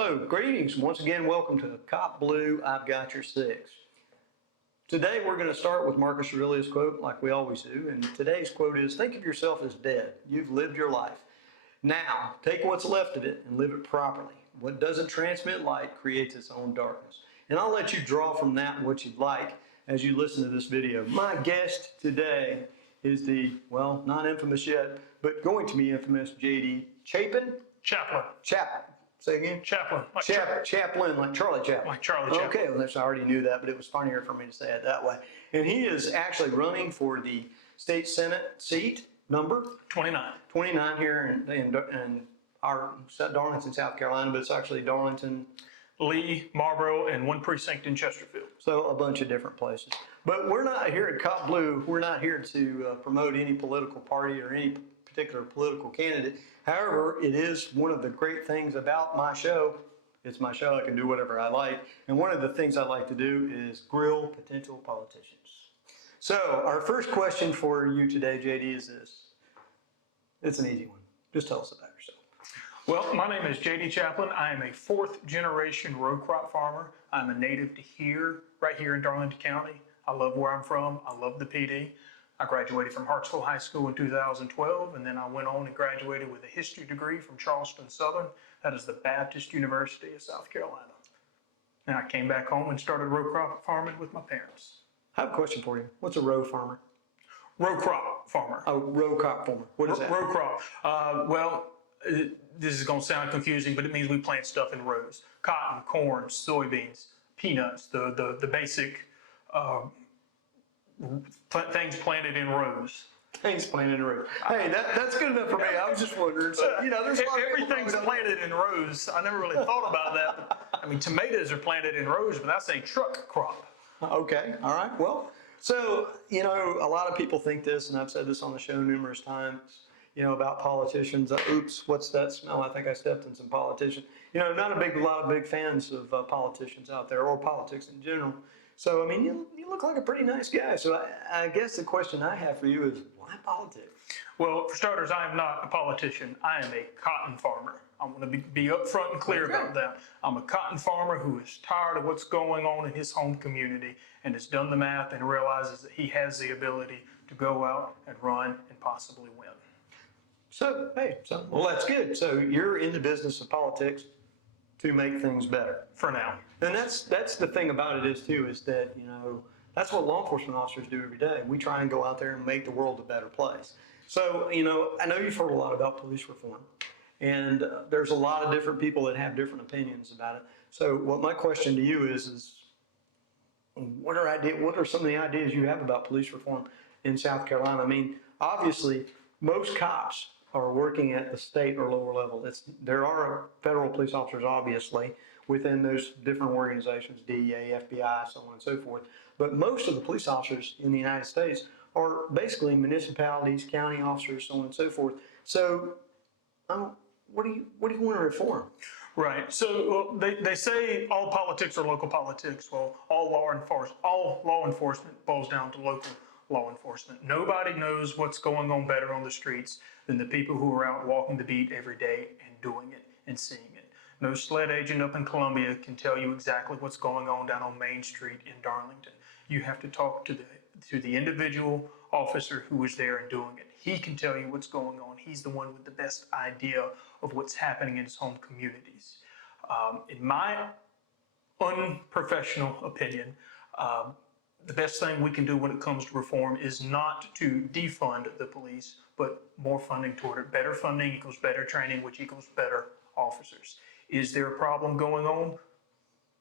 So, greetings. Once again, welcome to CopBLue, I've Got Your Six. Today we're going to start with Marcus Aurelius' quote, like we always do, and today's quote is, think of yourself as dead. You've lived your life. Now, take what's left of it and live it properly. What doesn't transmit light creates its own darkness. And I'll let you draw from that what you'd like as you listen to this video. My guest today is the, well, not infamous yet, but going to be infamous, J.D. Chaplin? Chaplin. Say again? Chaplin. Chaplin, like Charlie Chaplin. Like Charlie Chaplin. Okay, well, I already knew that, but it was funnier for me to say it that way. And he is actually running for the state senate seat, number? 29. 29 here in our Darlington, South Carolina, but it's actually Darlington, Lee, Marlboro, and one precinct in Chesterfield. So a bunch of different places. But we're not here at CopBLue, we're not here to promote any political party or any particular political candidate. However, it is one of the great things about my show. It's my show, I can do whatever I like. And one of the things I like to do is grill potential politicians. So our first question for you today, JD, is this. It's an easy one. Just tell us about yourself. Well, my name is J.D. Chaplin. I am a fourth generation row crop farmer. I'm a native to here, right here in Darlington County. I love where I'm from. I love the PD. I graduated from Hartsville High School in 2012, and then I went on and graduated with a history degree from Charleston Southern. That is the Baptist University of South Carolina. And I came back home and started row crop farming with my parents. I have a question for you. What's a row farmer? Row crop farmer. A row crop farmer. What is that? Row crop. This is going to sound confusing, but it means we plant stuff in rows. Cotton, corn, soybeans, peanuts, the basic things planted in rows. Things planted in rows. Hey, that's good enough for me. I was just wondering. So, there's a lot of everything's planted in rows. I never really thought about that. I mean, tomatoes are planted in rows, but that's a truck crop. Okay, all right. Well, so, a lot of people think this, and I've said this on the show numerous times, about politicians. Oops, what's that smell? I think I stepped in some politician. Not a lot of big fans of politicians out there, or politics in general. So, I mean, you look like a pretty nice guy. So I guess the question I have for you is, why politics? Well, for starters, I am not a politician. I am a cotton farmer. I want to be upfront and clear about that. I'm a cotton farmer who is tired of what's going on in his home community and has done the math and realizes that he has the ability to go out and run and possibly win. So, well, that's good. So you're in the business of politics to make things better. For now. And that's the thing about it is that, that's what law enforcement officers do every day. We try and go out there and make the world a better place. So, I know you've heard a lot about police reform, and there's a lot of different people that have different opinions about it. So what my question to you is what are some of the ideas you have about police reform in South Carolina? I mean, obviously, most cops are working at the state or lower level. There are federal police officers, obviously, within those different organizations, DEA, FBI, so on and so forth. But most of the police officers in the United States are basically municipalities, county officers, so on and so forth. So, what do you want to reform? Right. So they say all politics are local politics. Well, all law enforcement boils down to local law enforcement. Nobody knows what's going on better on the streets than the people who are out walking the beat every day and doing it and seeing it. No sled agent up in Columbia can tell you exactly what's going on down on Main Street in Darlington. You have to talk to the individual officer who is there and doing it. He can tell you what's going on. He's the one with the best idea of what's happening in his home communities. In my unprofessional opinion, the best thing we can do when it comes to reform is not to defund the police, but more funding toward it. Better funding equals better training, which equals better officers. Is there a problem going on?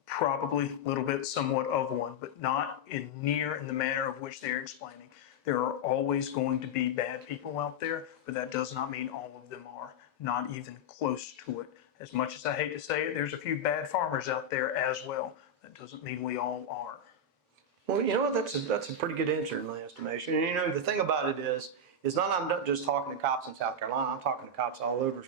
Probably a little bit, somewhat of one, but not in the manner of which they're explaining. There are always going to be bad people out there, but that does not mean all of them are, not even close to it. As much as I hate to say it, there's a few bad farmers out there as well. That doesn't mean we all are. Well, you know what? That's a pretty good answer in my estimation. And the thing about it is I'm not just talking to cops in South Carolina. I'm talking to cops all over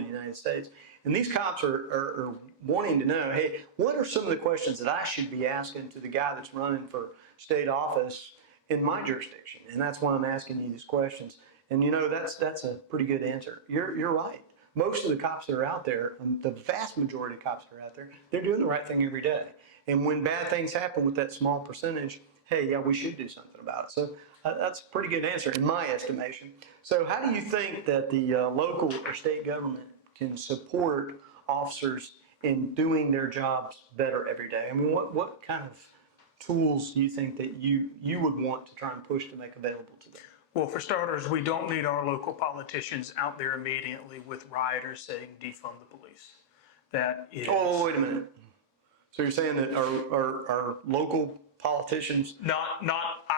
the United States. And these cops are wanting to know, hey, what are some of the questions that I should be asking to the guy that's running for state office in my jurisdiction? And that's why I'm asking you these questions. And that's a pretty good answer. You're right. most of the cops that are out there, the vast majority of cops that are out there, they're doing the right thing every day. And when bad things happen with that small percentage, hey, yeah, we should do something about it. So that's a pretty good answer in my estimation. So how do you think that the local or state government can support officers in doing their jobs better every day? I mean, what kind of tools do you think that you would want to try and push to make available to them? Well, for starters, we don't need our local politicians out there immediately with rioters saying defund the police. That is. Oh, wait a minute. So you're saying that our local politicians? Not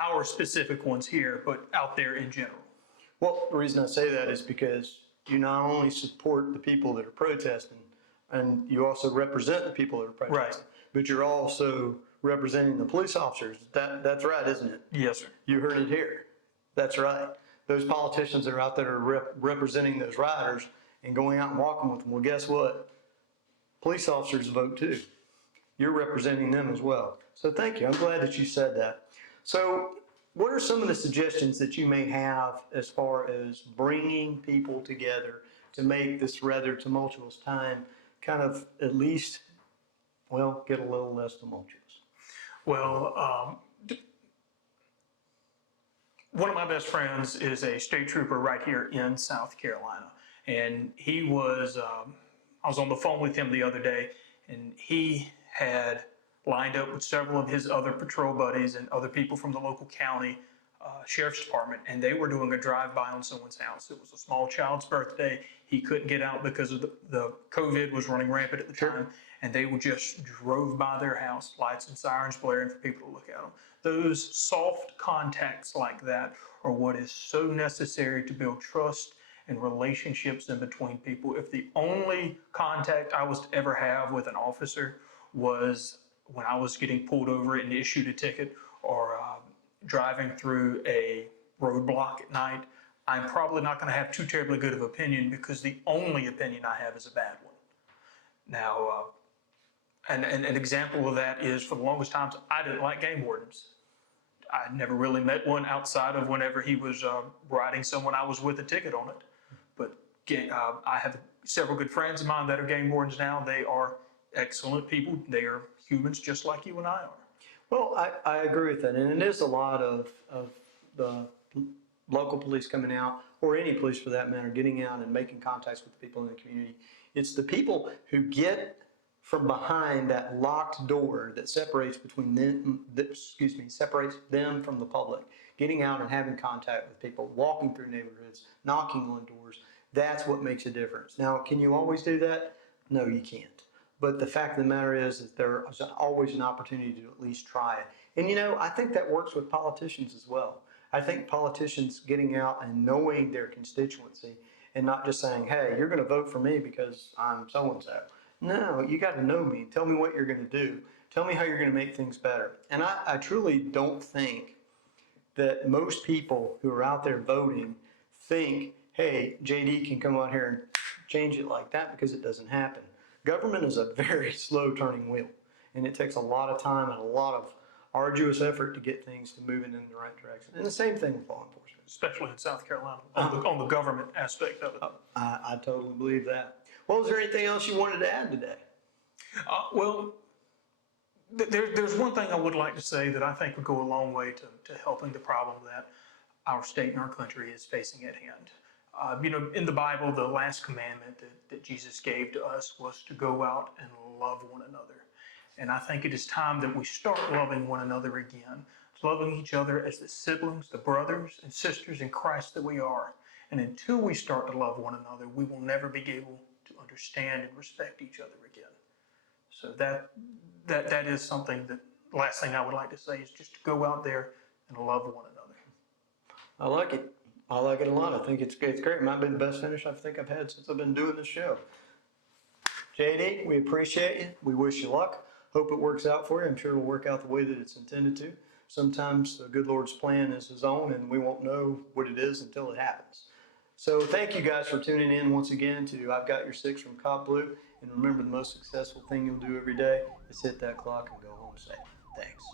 our specific ones here, but out there in general. Well, the reason I say that is because you not only support the people that are protesting, and you also represent the people that are protesting, Right. but you're also representing the police officers. That's right, isn't it? Yes, sir. You heard it here. That's right. Those politicians that are out there representing those riders and going out and walking with them. Well, guess what? Police officers vote too. You're representing them as well. So thank you. I'm glad that you said that. So what are some of the suggestions that you may have as far as bringing people together to make this rather tumultuous time kind of at least, well, get a little less tumultuous? Well, one of my best friends is a state trooper right here in South Carolina. And he was, I was on the phone with him the other day, and he had lined up with several of his other patrol buddies and other people from the local county sheriff's department, and they were doing a drive-by on someone's house. It was a small child's birthday. He couldn't get out because of the COVID was running rampant at the time, and they just drove by their house, lights and sirens blaring for people to look at them. Those soft contacts like that are what is so necessary to build trust and relationships in between people. If the only contact I was to ever have with an officer was when I was getting pulled over and issued a ticket, or driving through a roadblock at night, I'm probably not going to have too terribly good of opinion, because the only opinion I have is a bad one. Now, and an example of that is, for the longest times, I didn't like game wardens. I never really met one outside of whenever he was writing someone I was with a ticket on it. But I have several good friends of mine that are game wardens now. They are excellent people. They are humans just like you and I are. Well, I agree with that. And it is a lot of the local police coming out, or any police for that matter, getting out and making contacts with the people in the community. It's the people who get from behind that locked door that separates between them, separates them from the public, getting out and having contact with people, walking through neighborhoods, knocking on doors. That's what makes a difference. Now, can you always do that? No, you can't. But the fact of the matter is that there's always an opportunity to at least try it. And I think that works with politicians as well. I think politicians getting out and knowing their constituency and not just saying, hey, you're going to vote for me because I'm so-and-so. No, you got to know me. Tell me what you're going to do. Tell me how you're going to make things better. And I truly don't think that most people who are out there voting think, hey, JD can come out here and change it like that, because it doesn't happen. Government is a very slow turning wheel, and it takes a lot of time and a lot of arduous effort to get things to moving in the right direction. And the same thing with law enforcement. Especially in South Carolina, on the government aspect of it. I totally believe that. Well, is there anything else you wanted to add today? Well, there's one thing I would like to say that I think would go a long way to helping the problem that our state and our country is facing at hand. In the Bible, the last commandment that Jesus gave to us was to go out and love one another. And I think it is time that we start loving one another again, loving each other as the siblings, the brothers and sisters in Christ that we are. And until we start to love one another, we will never be able to understand and respect each other again. So that is something that, the last thing I would like to say is just to go out there and love one another. I like it. I like it a lot. I think it's great. It might be the best finish I think I've had since I've been doing this show. JD, we appreciate you. We wish you luck. Hope it works out for you. I'm sure it'll work out the way that it's intended to. Sometimes the good Lord's plan is His own, and we won't know what it is until it happens. So thank you guys for tuning in once again to I've Got Your Six from CopBLue. And remember, the most successful thing you'll do every day is hit that clock and go home safe. Thanks.